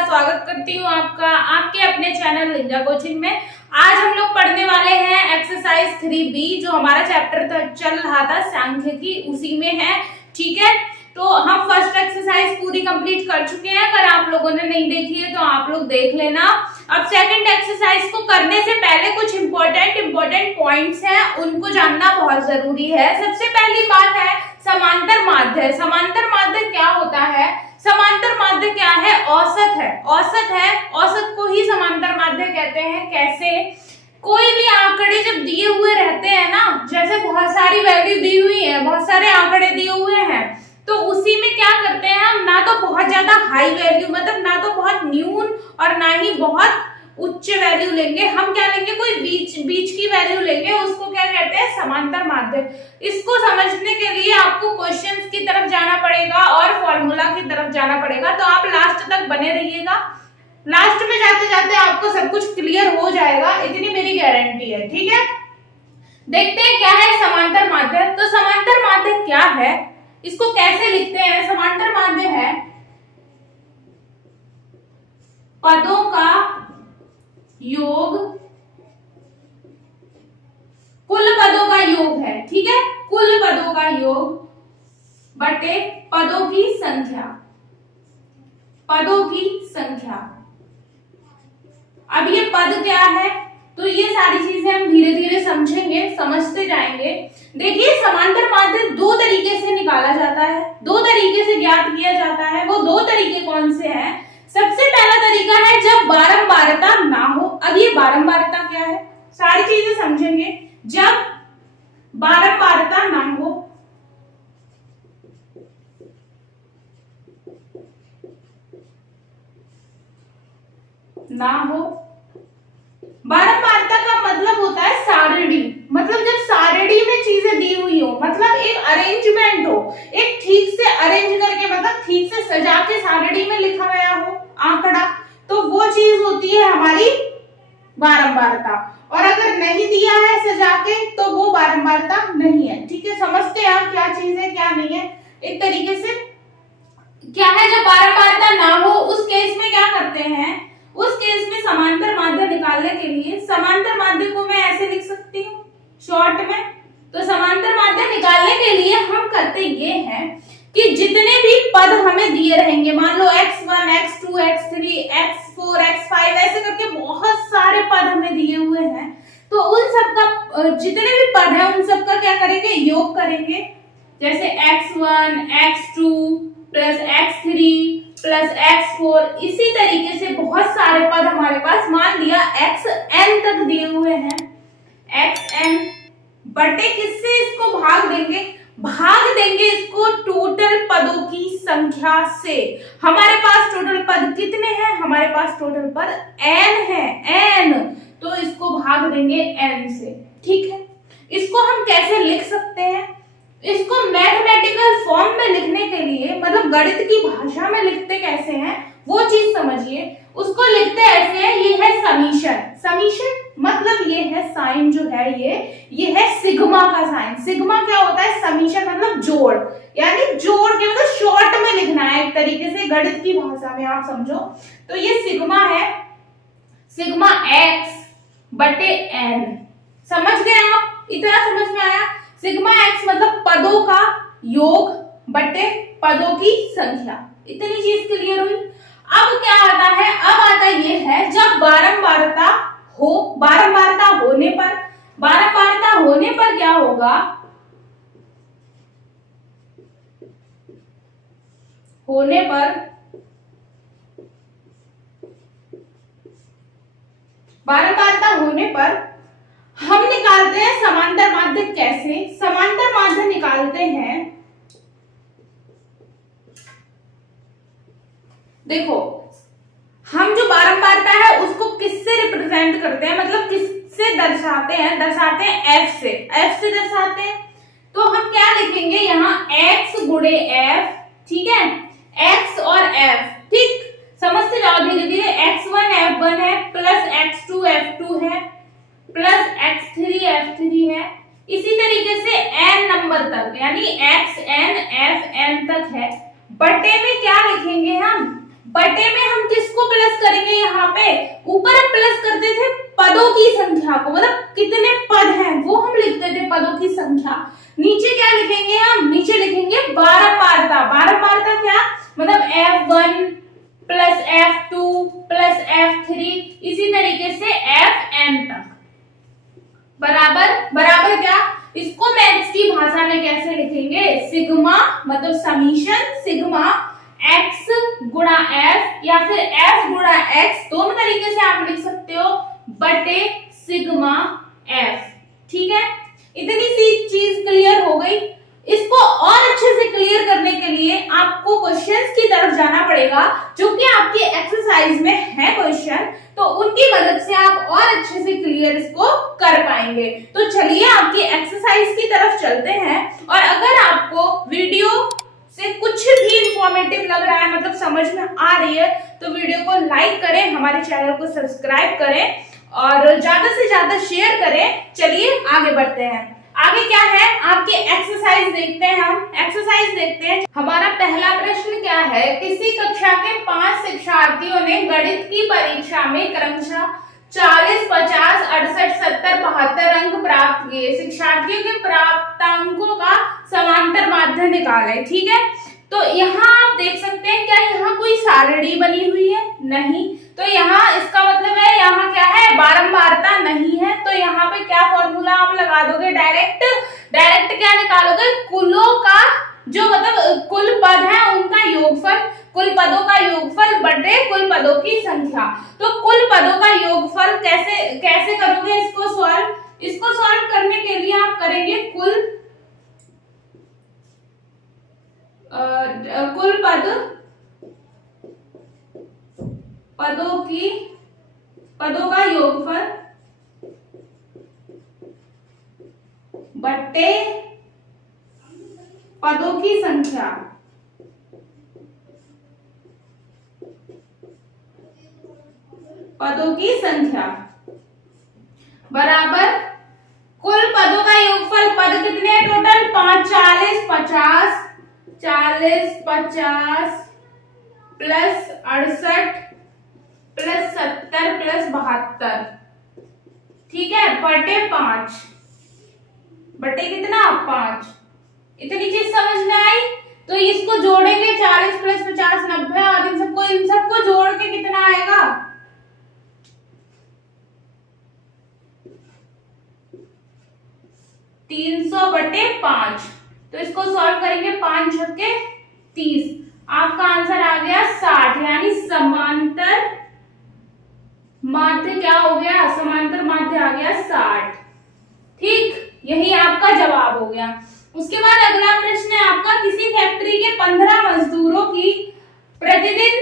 स्वागत करती हूँ आपका आपके अपने चैनल लिंजा कोचिंग में। आज हम लोग पढ़ने वाले हैं एक्सरसाइज 3B, जो हमारा चैप्टर चल रहा था सांख्यिकी, उसी में है। ठीक है, तो हम फर्स्ट एक्सरसाइज पूरी कंप्लीट कर चुके हैं। अगर आप लोगों ने नहीं देखी है तो आप लोग देख लेना। अब सेकंड एक्सरसाइज को करने से पहले कुछ इंपॉर्टेंट पॉइंट्स हैं, उनको जानना बहुत जरूरी है। सबसे पहली बात है समांतर माध्य। समांतर माध्य क्या होता है? समांतर माध्य क्या है? औसत है। औसत को ही समांतर माध्य कहते हैं। कैसे? कोई भी आंकड़े जब दिए हुए रहते हैं ना, जैसे बहुत सारी वैल्यू दी हुई है, बहुत सारे आंकड़े दिए हुए हैं, तो उसी में क्या करते हैं हम, ना तो बहुत ज्यादा हाई वैल्यू, मतलब ना तो बहुत न्यून और ना ही बहुत उच्च वैल्यू लेंगे। हम क्या लेंगे? कोई बीच की वैल्यू लेंगे, उसको क्या कहते हैं? समांतर माध्य। इसको समझने के लिए आपको क्वेश्चंस की तरफ जाना पड़ेगा और फॉर्मूला की तरफ जाना पड़ेगा, तो आप लास्ट तक बने रहिएगा। लास्ट में जाते जाते आपको सब कुछ क्लियर हो जाएगा, इतनी मेरी गारंटी है। ठीक है, देखते हैं क्या है समांतर माध्य। तो समांतर माध्य क्या है, इसको कैसे लिखते हैं? समांतर माध्य है पदों का योग, कुल पदों का योग है। ठीक है, कुल पदों का योग बटे पदों की संख्या। पदों की संख्या। अब ये पद क्या है, तो ये सारी चीजें हम धीरे धीरे समझेंगे, समझते जाएंगे। देखिए, समांतर माध्य दो तरीके से निकाला जाता है, दो तरीके से ज्ञात किया जाता है। वो दो तरीके कौन से हैं? सबसे पहला तरीका है जब बारंबारता ना हो। अब ये बारंबारता क्या है, सारी चीजें समझेंगे। जब बारंबारता ना हो, बारंबारता का मतलब होता है सारणी। मतलब जब सारणी में चीजें दी हुई हो, मतलब एक अरेंजमेंट हो, एक ठीक से अरेंज करके, मतलब ठीक से सजा के सारणी में लिखा गया हो आंकड़ा, तो वो चीज होती है हमारी बारंबारता। और अगर नहीं दिया है सजा के, तो वो बारंबारता नहीं है। ठीक है, समझते हैं आप क्या चीज है क्या नहीं है। एक तरीके से क्या है, जब बारंबारता ना हो उस केस में क्या करते हैं, उस केस में समांतर माध्य निकालने के लिए, समांतर माध्य को मैं ऐसे लिख सकती हूँ शॉर्ट में। तो समांतर माध्य निकालने के लिए हम करते ये हैं कि जितने भी पद हमें दिए रहेंगे, मान लो x1, x2, x3, x4, x5, ऐसे करके बहुत सारे पद हमें दिए हुए हैं, तो उन सब का जितने भी पद हैं उन सब का क्या करेंगे? योग करेंगे। जैसे x1, x2 plus x3 plus x4, इसी तरीके से बहुत सारे पद हमारे पास, मान लिया xn तक दिए हुए हैं। xn बटे किससे इसको भाग देंगे? भाग देंगे इसको टोटल पदों की संख्या से। हमारे पास टोटल पद कितने हैं? हमारे पास टोटल पद n है, n, तो इसको भाग देंगे n से। ठीक है, इसको हम कैसे लिख सकते हैं? इसको मैथमेटिकल फॉर्म में लिखने के लिए, मतलब गणित की भाषा में लिखते कैसे हैं वो चीज समझिए। उसको लिखते ऐसे हैं, ये है समीशन। समीशन मतलब ये है साइन जो है, ये है सिग्मा का साइन। सिग्मा क्या होता है? समीशन मतलब जोड़, यानी जोड़ के मतलब शॉर्ट में लिखना है एक तरीके से, गणित की भाषा में आप समझो। तो ये सिग्मा है, सिग्मा x बटे n। समझ गए आप? इतना समझ में आया? सिग्मा x मतलब पदों का योग बटे पदों की संख्या। इतनी चीज क्लियर हुई। अब क्या आता है? अब आता ये है जब बारंबारता हो। बारंबारता होने पर क्या होगा? बारंबारता होने पर हम निकालते हैं समांतर माध्य। कैसे समांतर माध्य निकालते हैं? देखो, हम जो बारंबारता है उसको किससे रिप्रेजेंट करते हैं, मतलब किससे दर्शाते हैं? दर्शाते हैं f से। f से दर्शाते हैं, तो हम क्या लिखेंगे यहाँ? x गुणे f। ठीक है, x और f, ठीक, समझते जाओ धीरे धीरे। x1 f1 है, प्लस x2 f2 है, प्लस x3 f3 है, इसी तरीके से n नंबर तक, यानी xn fn तक है। बटे में क्या लिखेंगे हम? बटे में हम किसको पे ऊपर हम प्लस करते थे पदों की संख्या को, मतलब कितने पद हैं वो हम लिखते थे पदों की संख्या। नीचे क्या लिखेंगे हम, नीचे लिखेंगे बारंबारता। बारंबारता क्या, मतलब F1 plus F2 plus F3 इसी तरीके से Fn तक। बराबर, बराबर क्या, इसको मैथ्स की भाषा में कैसे लिखेंगे, सिग्मा मतलब समीशन सिग्मा x गुणा f या फिर f गुणा x, दोनों तरीके से आप लिख सकते हो, बटे सिग्मा f। ठीक है, इतनी सी चीज क्लियर हो गई। इसको और अच्छे से क्लियर करने के लिए आपको क्वेश्चंस की तरफ जाना पड़ेगा, जो कि आपकी एक्सरसाइज में है क्वेश्चन, तो उनकी मदद से आप और अच्छे से क्लियर इसको कर पाएंगे। तो चलिए आपकी एक्सरसाइज की तरफ चलते हैं। और अगर आपको वीडियो से कुछ भी इंफॉर्मेटिव लग रहा है, मतलब समझ में आ रही है, तो वीडियो को लाइक करें, हमारे चैनल को सब्सक्राइब करें और ज्यादा से ज्यादा शेयर करें। चलिए आगे बढ़ते हैं। आगे क्या है, आपकी एक्सरसाइज देखते हैं। हम एक्सरसाइज देखते हैं। हमारा पहला प्रश्न क्या है, किसी कक्षा के 5 शिक्षार्थियों ने गणित की परीक्षा में क्रमशः 40, 50, 68, 70, 72 अंक प्राप्त किए। शिक्षार्थियों के प्राप्तांकों का समांतर माध्य निकालें। ठीक है, तो यहाँ आप देख सकते हैं, क्या यहाँ कोई सारणी बनी हुई है, नहीं, तो यहाँ इसका मतलब है यहाँ क्या है, बारंबारता नहीं है। तो यहाँ पे क्या फॉर्मूला आप लगा दोगे, डायरेक्ट क्या निकालोगे, कुलों का जो मतलब कुल पद है उनका योगफल, कुल पदों का योगफल बटे कुल पदों की संख्या। तो कुल पदों का योगफल कैसे करोगे इसको सॉल्व, इसको सॉल्व करने के लिए आप करेंगे कुल पदों का योगफल बट्टे पदों की संख्या। पदों की संख्या बराबर कुल पदों का योगफल, पद कितने हैं टोटल, 5, 40, 50, 40, 50 प्लस 68 प्लस 70 प्लस 72, ठीक है, बटे 5, बटे कितना 5। इतनी चीज समझ में आई, तो इसको जोड़ेंगे 40 प्लस 50 90, और इन सबको जोड़ के कितना आएगा, 300 बटे 5। तो इसको सॉल्व करेंगे, 5 छक्के 30, आपका आंसर आ गया 60, यानी समांतर माध्य क्या हो गया, समांतर माध्य आ गया 60। ठीक, यही आपका जवाब हो गया। उसके बाद अगला प्रश्न है आपका, किसी फैक्ट्री के 15 मजदूरों की प्रतिदिन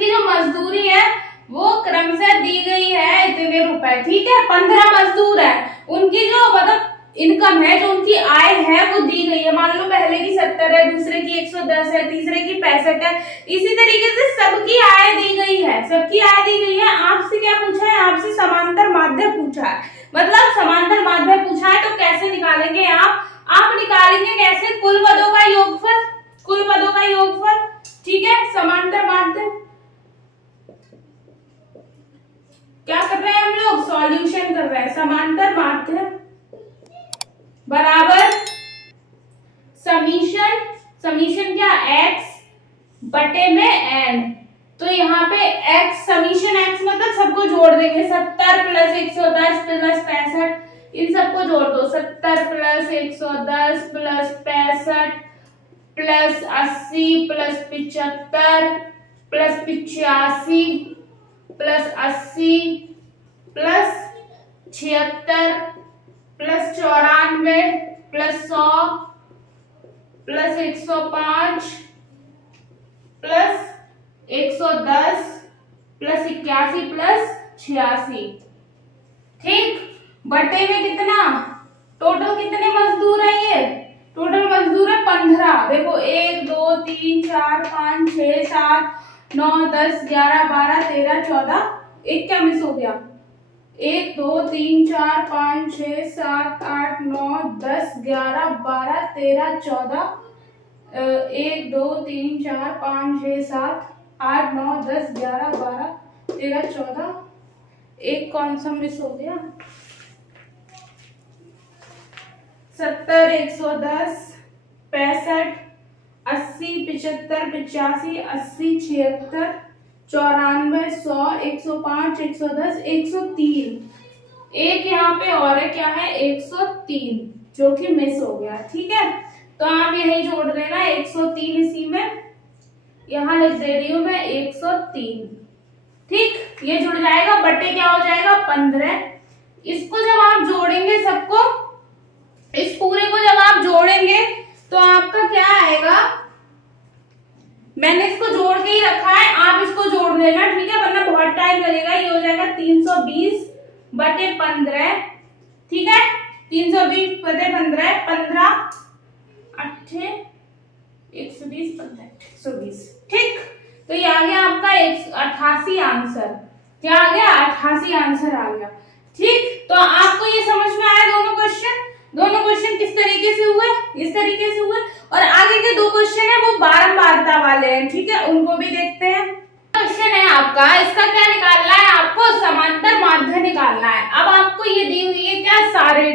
की जो मजदूरी है वो क्रमशः दी गई है इतने रुपए। ठीक है, 15 मजदूर है, उनकी जो मतलब इनकम है, जो उनकी आय है वो दी गई है। मान लो पहले की 70 है, दूसरे की 110 है, तीसरे की 65 है, इसी तरीके से सबकी आय दी गई है, सबकी आय दी गई है। आपसे क्या पूछा है, आपसे समांतर माध्य पूछा है, मतलब समांतर माध्य पूछा है, तो कैसे निकालेंगे आप निकालेंगे कैसे, कुल पदों का योगफल, कुल पदों का योगफल। ठीक है, समांतर माध्य क्या कर रहे हैं हम लोग, सॉल्यूशन कर रहे हैं। समांतर माध्य बराबर समीशन क्या, x बटे में n। तो यहाँ पे x समीशन x मतलब सबको जोड़ देंगे, 70 प्लस 110 प्लस 65, इन सबको जोड़ दो, 70 plus 110 plus 65 plus 80 plus 75 plus 85 plus 80 plus 76 plus 94 plus 100 plus 105 plus 110 plus 81 plus 86। ठीक, बटे में कितना, टोटल कितने मजदूर है, ये टोटल मजदूर है 15। देखो 1 2 3 4 5 6 7 9 10 11 12 13 14, एक क्या मिस हो गया, 1 2 3 4 5 6 7 8 9 10 11 12 13 14, 1 2 3 4 5 6 7 8 9 10 11 12 13 14, एक कौन सा मिस हो गया, 70 110 65 80 75 85 80 76 94 100 105 110 103, एक यहाँ पे और है, क्या है 103 जो कि मिस हो गया। ठीक है, तो आप यही जोड़ देना 103, इसी में यहाँ लिख दे रही हूं मैं 103। ठीक, ये जुड़ जाएगा, बटे क्या हो जाएगा 15। इसको जब आप जोड़ेंगे सबको, इस पूरे को जब आप जोड़ेंगे तो आपका क्या आएगा, मैंने इसको जोड़ के ही रखा है, आप इसको जोड़ लेना। ठीक है, वरना बहुत टाइम लगेगा। ये हो जाएगा 320 बटे 15। ठीक है, 320 बटे 15, 15 8 120 15 120। ठीक, तो ये आ गया आपका 88 आंसर। क्या आ गया, 88 आंसर आ गया। ठीक, तो आपको ये समझ में आया दोनों क्वेश्चन किस तरीके से हुए, इस तरीके से हुए। और आगे के 2 क्वेश्चन है वो बारंबारता वाले हैं। ठीक है, उनको भी देखते हैं। क्वेश्चन है आपका, इसका क्या निकालना है, आपको समांतर माध्य निकालना है। अब आपको ये दी हुई है क्या, सारणी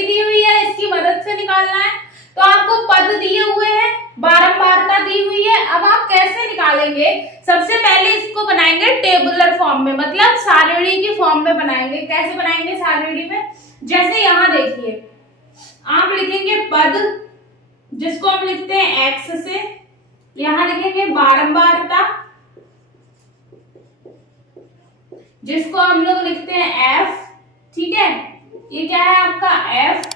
दी हुई है, इसकी मदद से निकालना है। तो आपको पद दिए हुए हैं, बारंबारता दी हुई है। अब आप कैसे निकालेंगे, सबसे पहले इसको बनाएंगे टेबुलर फॉर्म में, मतलब सारणी की फॉर्म में बनाएंगे। कैसे बनाएंगे सारणी में, जैसे यहाँ देखिए, आप लिखेंगे पद, जिसको हम लिखते हैं x से, यहां लिखेंगे बारंबारता, जिसको हम लोग लिखते हैं f। ठीक है, ये क्या है आपका f,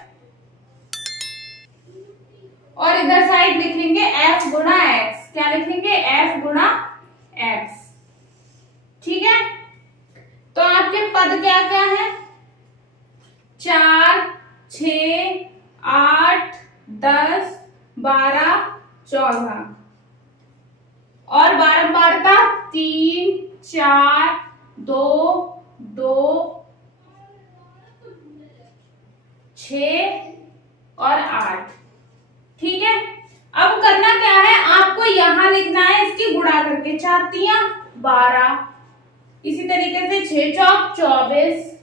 और इधर साइड लिखेंगे f गुणा x। क्या लिखेंगे, f गुणा x। ठीक है, तो आपके पद क्या क्या है, 4 6 8 10 12 14, और बारंबारता 3 4 2 2 6 और 8। ठीक है, अब करना क्या है, आपको यहां लिखना है इसकी गुणा करके, 4 तियां 12, इसी तरीके से 6 चौक 24,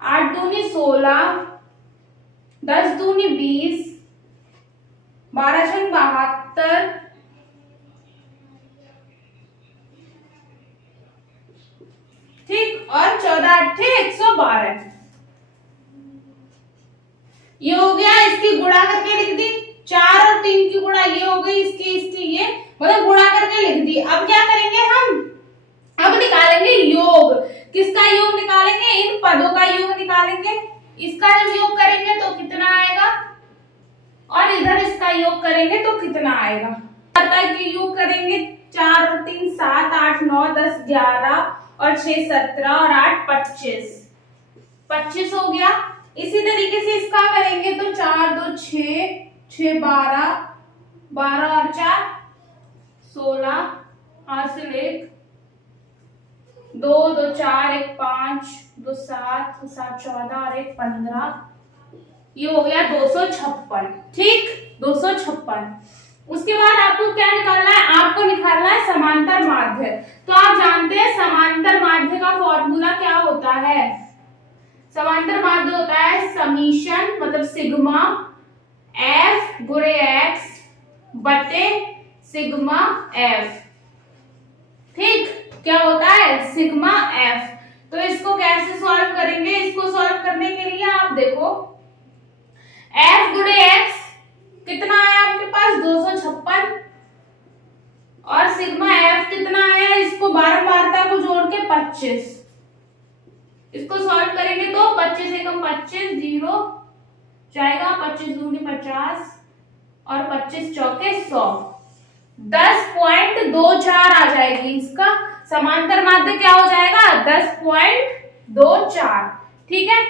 8 दूनी 16, 10 दूनी 20, 12 छंग 72, ठीक, और 14 अट्ठे 112। ये हो गया, इसकी गुणा करके लिख दी, 4 और 3 की गुणा ये हो गई, इसकी ये, मतलब गुणा करके लिख दी। अब क्या करेंगे हम, अब निकालेंगे योग। किसका योग निकालेंगे, इन पदों का योग निकालेंगे। इसका जब योग करेंगे तो कितना आएगा, और इधर इसका योग करेंगे तो कितना आएगा। की योग करेंगे, 4 और 3 7 8 9 10 11 और 6 17 और 8 25, 25 हो गया। इसी तरीके से इसका करेंगे तो 4 2 6 6 12 12 और 4 16, हासिल 1 2 2 4 1 5 2 7 7 14 और 1 15, ये हो गया 256। ठीक, 256। उसके बाद आपको क्या निकालना है, आपको निकालना है समांतर माध्य। तो आप जानते हैं समांतर माध्य का फॉर्मूला क्या होता है, समांतर माध्य होता है समीशन, मतलब सिग्मा f गुणे x बटे सिग्मा f। ठीक, क्या होता है सिग्मा f। तो इसको कैसे सॉल्व करेंगे, इसको सॉल्व करने के लिए आप देखो, f गुणे x कितना आया आपके पास 256, और सिग्मा f कितना आया, इसको बारंबारता को जोड़ के 25। इसको सॉल्व करेंगे तो 25 एकम 25 0 जाएगा, 25 दूनी 50 और 25 चौके 100, 10.24 आ जाएगी। इसका समांतर माध्य क्या हो जाएगा 10.24। ठीक है,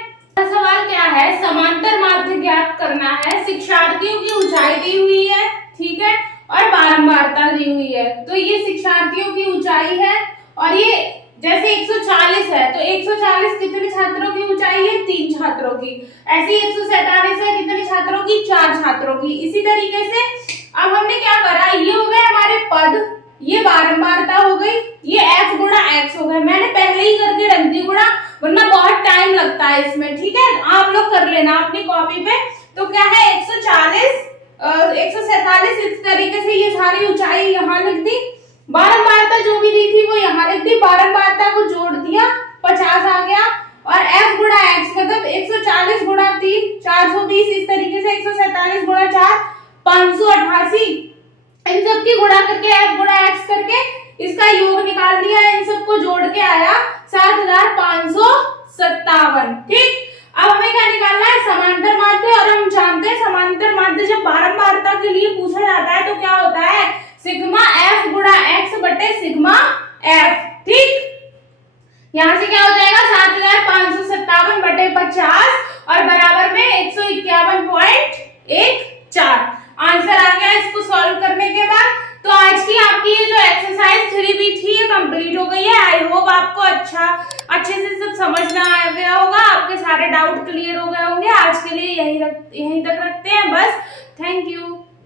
सवाल क्या है, समांतर माध्य ज्ञात करना है, शिक्षार्थियों की ऊंचाई दी हुई है, ठीक है, और बारंबारता दी हुई है। तो ये शिक्षार्थियों की ऊंचाई है, और ये जैसे 140 है तो 140 कितने छात्रों की ऊंचाई है, 3 छात्रों की। ऐसे 147 है, कितने छात्रों की, 4 छात्रों की। इसी तरीके से अब हमने क्या करा, ये हो गए हमारे पद, ये बारंबारता हो गई, ये f गुणा x हो गया। मैंने पहले ही करके रख दी गुणा, वरना बहुत टाइम लगता है इसमें, ठीक है। आप लोग कर लेना अपनी कॉपी पे। तो क्या है 140 147, इस तरीके से ये सारी ऊंचाई यहाँ लिख दी। बारंबारता जो भी दी थी वो यहाँ लिख दी, बारंबारता को जोड़ दिया 50 आ गया, और f गुणा x मतलब 140 गुणा 3 420, इस तरीके से 147 गुणा 4 588, इन सब की गुणा करके f गुणा x करके इसका योग निकाल दिया, इन सबको जोड़ के आया 7557। ठीक, अब हमें क्या निकालना है, समांतर माध्य। और हम जानते हैं समांतर माध्य जब बारंबारता के लिए पूछा जाता है तो क्या होता है, सिग्मा f गुणा x बटे सिग्मा f। ठीक, यहाँ से क्या हो जाएगा 7557 बटे 50 और बराबर में 151.14 आंसर आ गया इसको सॉल्व करने के बाद। तो आज की आपकी ये जो एक्सरसाइज 3B थी ये कंप्लीट हो गई है। आई होप आपको अच्छे से सब समझ में आ गया होगा, आपके सारे डाउट क्लियर हो गए होंगे। आज के लिए यहीं तक रखते हैं बस। Thank you.